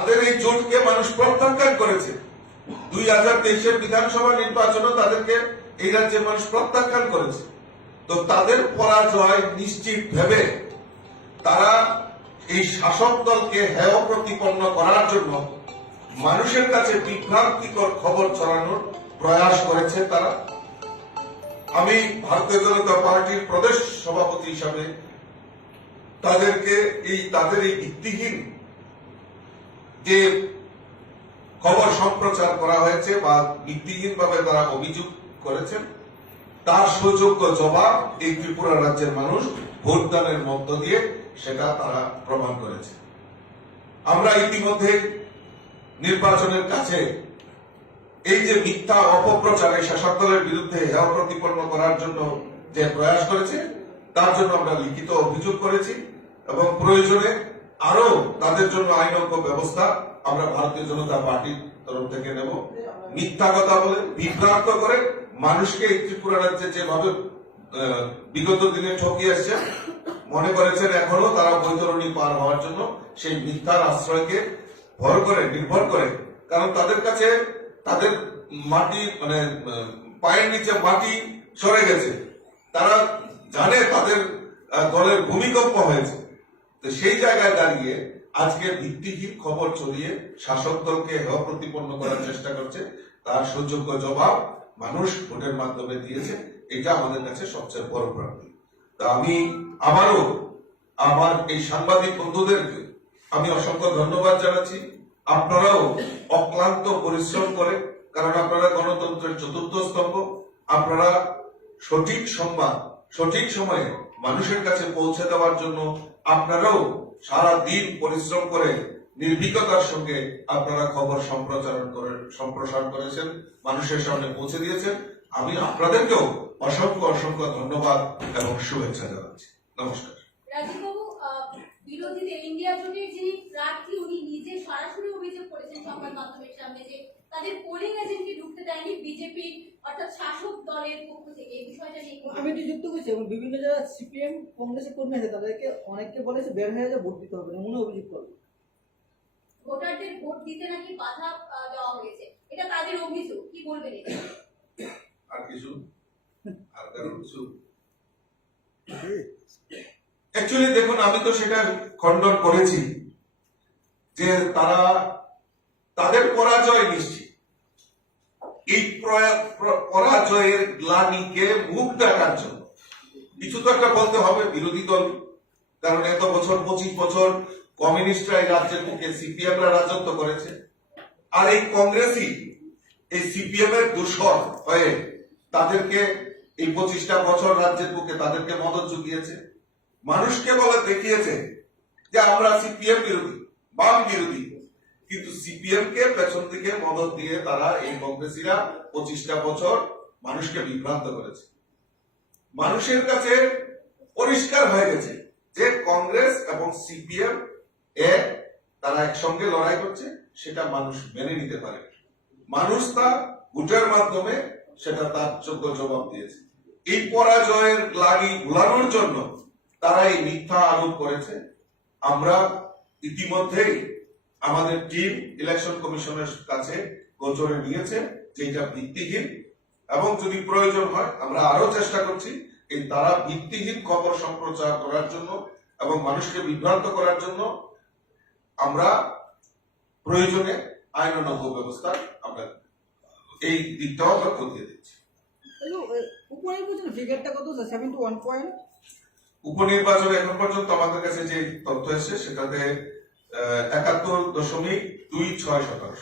তাদের এই জোটকে মানুষ প্রত্যাখ্যান করেছে। দুই হাজার তেইশের বিধানসভা নির্বাচনে তাদেরকে এই রাজ্যের মানুষ প্রত্যাখ্যান করেছে। তো তাদের পরাজয় নিশ্চিত ভেবে তারা এই শাসক দলকে হেয় প্রতিপন্ন করার জন্য মানুষের কাছে বিভ্রান্তিকর খবর ছড়ানোর প্রয়াস করেছে তারা। আমি ভারতীয় জনতা পার্টির প্রদেশ সভাপতি হিসাবে তাদেরকে এই, তাদের এই ভিত্তিহীন যে খবর সম্প্রচার করা হয়েছে বা ভিত্তিহীন ভাবে তারা অভিযোগ করেছেন, তার সুযোগ্য জবাব এই ত্রিপুরা রাজ্যের মানুষ ভোটদানের মধ্য দিয়ে সেটা তারা প্রমাণ করেছে। আমরা ইতিমধ্যে নির্বাচনের কাছে এই যে মিথ্যা অপপ্রচার শাসক দলের বিরুদ্ধে হেয় প্রতিপন্ন করার জন্য যে প্রয়াস করেছে, তার জন্য আমরা লিখিত অভিযোগ করেছি এবং প্রয়োজনে আরও তাদের জন্য আইনজ্ঞ ব্যবস্থা আমরা ভারতীয় জনতা পার্টির তরফ থেকে নেব। মিথ্যা কথা বলে, বিভ্রান্ত করে মানুষকে ত্রিপুরা রাজ্যে যেভাবে বিগত দিনে ঠকিয়ে আসছে, মনে করেছেন এখনও তারা বৈতরণী পার হওয়ার জন্য সেই মিথ্যার আশ্রয়কে ভর করে, নির্ভর করে। কারণ তাদের কাছে তাদের মাটি মানে পায়ের নিচে মাটি সরে গেছে। তারা জানে তাদের দলের ভূমিকম্প হয়েছে। তো সেই জায়গায় দাঁড়িয়ে আজকে ভিত্তিহীন খবর ছড়িয়ে শাসক দলকে প্রতিপন্ন করার চেষ্টা করছে, তার সুযোগ্য জবাব মানুষ ভোটের মাধ্যমে দিয়েছে, এটা আমাদের কাছে সবচেয়ে বড় প্রাপ্তি তা আমি আবারও আমার এই সাংবাদিক বন্ধুদেরকে আমি অসংখ্য ধন্যবাদ জানাচ্ছি। আপনারাও অক্লান্ত পরিশ্রম করে, কারণ আপনারা গণতন্ত্রের চতুর্থ স্তম্ভ, আপনারা সঠিক সংবাদ, সঠিক সময়ে মানুষের কাছে পৌঁছে দেওয়ার জন্য আপনারাও সারা দিন পরিশ্রম করে নির্ভীকতার সঙ্গে আপনারা খবর সম্প্রচারণ করে সম্প্রসারণ করেছেন, মানুষের সামনে পৌঁছে দিয়েছেন। আমি আপনাদেরকেও অসংখ্য অসংখ্য ধন্যবাদ এবং শুভেচ্ছা জানাচ্ছি। নমস্কার। ইন্ডিয়া জোটের যিনি প্রার্থী, উনি নিজে সরাসরি অভিযোগ করেছেন সংবাদ মাধ্যমের সামনে যে তাদের পোলিং এজেন্টকে ঢুকতে দেয়নি বিজেপি অর্থাৎ শাসক দলের পক্ষ থেকে। এই বিষয়টা নিয়ে আমি যুক্ত করছি এবং বিভিন্ন যারা সিপিএম কংগ্রেসের কর্মী আছে তাদেরকে অনেককে বলেছে বের হয়ে যা ভোট দিতে হবে এমন অভিযোগ করবে ভোটারদের ভোট দিতে নাকি বাধা দেওয়া হয়েছে। এটা তাদের অভিযোগ? কি বলবেন এটা আর কিছু? আর কারও কিছু? অ্যাকচুয়ালি দেখুন আমি তো সেটা খণ্ডন করেছি যে তারা তাদের পরাজয় নিশ্চিত। এই পরাজয়ের গ্লানিকে মুখ দেখার জন্য। কিছু তো একটা বলতে হবে, বিরোধী দল। কারণ এত বছর, পঁচিশ বছর কমিউনিস্টরা এই রাজ্যের মুখে সিপিএমরা রাজত্ব করেছে। আর এই কংগ্রেসই এই সিপিএম এর দূষর হয়ে তাদেরকে এই পঁচিশটা বছর রাজ্যের বুকে তাদেরকে মদত জুগিয়েছে। মানুষকে বলে দেখিয়েছে যে আমরা সিপিএম বিরোধী, বাম বিরোধী। কিন্তু সিপিএম কে পেছন থেকে মদত দিয়ে তারা এই কংগ্রেসীরা পঁচিশটা বছর মানুষকে বিভ্রান্ত করেছে। মানুষের কাছে পরিষ্কার হয়ে গেছে যে কংগ্রেস এবং সিপিএম এক, তারা একসঙ্গে লড়াই করছে, সেটা মানুষ মেনে নিতে পারে। মানুষ তা ভোটের মাধ্যমে সেটা তার যোগ্য জবাব দিয়েছে। এই পরাজয়ের লাগি ভুলানোর জন্য তারা এই মিথ্যা আরোপ করেছে। আমরা ইতিমধ্যেই আমাদের টিম ইলেকশন কমিশনের কাছে গোচরে নিয়েছে যে এটা ভিত্তিহীন। এবং যদি প্রয়োজন হয় আমরা আরও চেষ্টা করছি এই তারা ভিত্তিহীন খবর সম্প্রচার করার জন্য এবং মানুষকে বিভ্রান্ত করার জন্য আমরা প্রয়োজনে আইন আইনানুগ ব্যবস্থা আমরা এই দিকটাও আমরা খতিয়ে দিচ্ছি উপনির্বাচনে এখন পর্যন্ত আমাদের কাছে যে তথ্য এসেছে সেটাতে একাত্তর দশমিক দুই ছয় শতাংশ।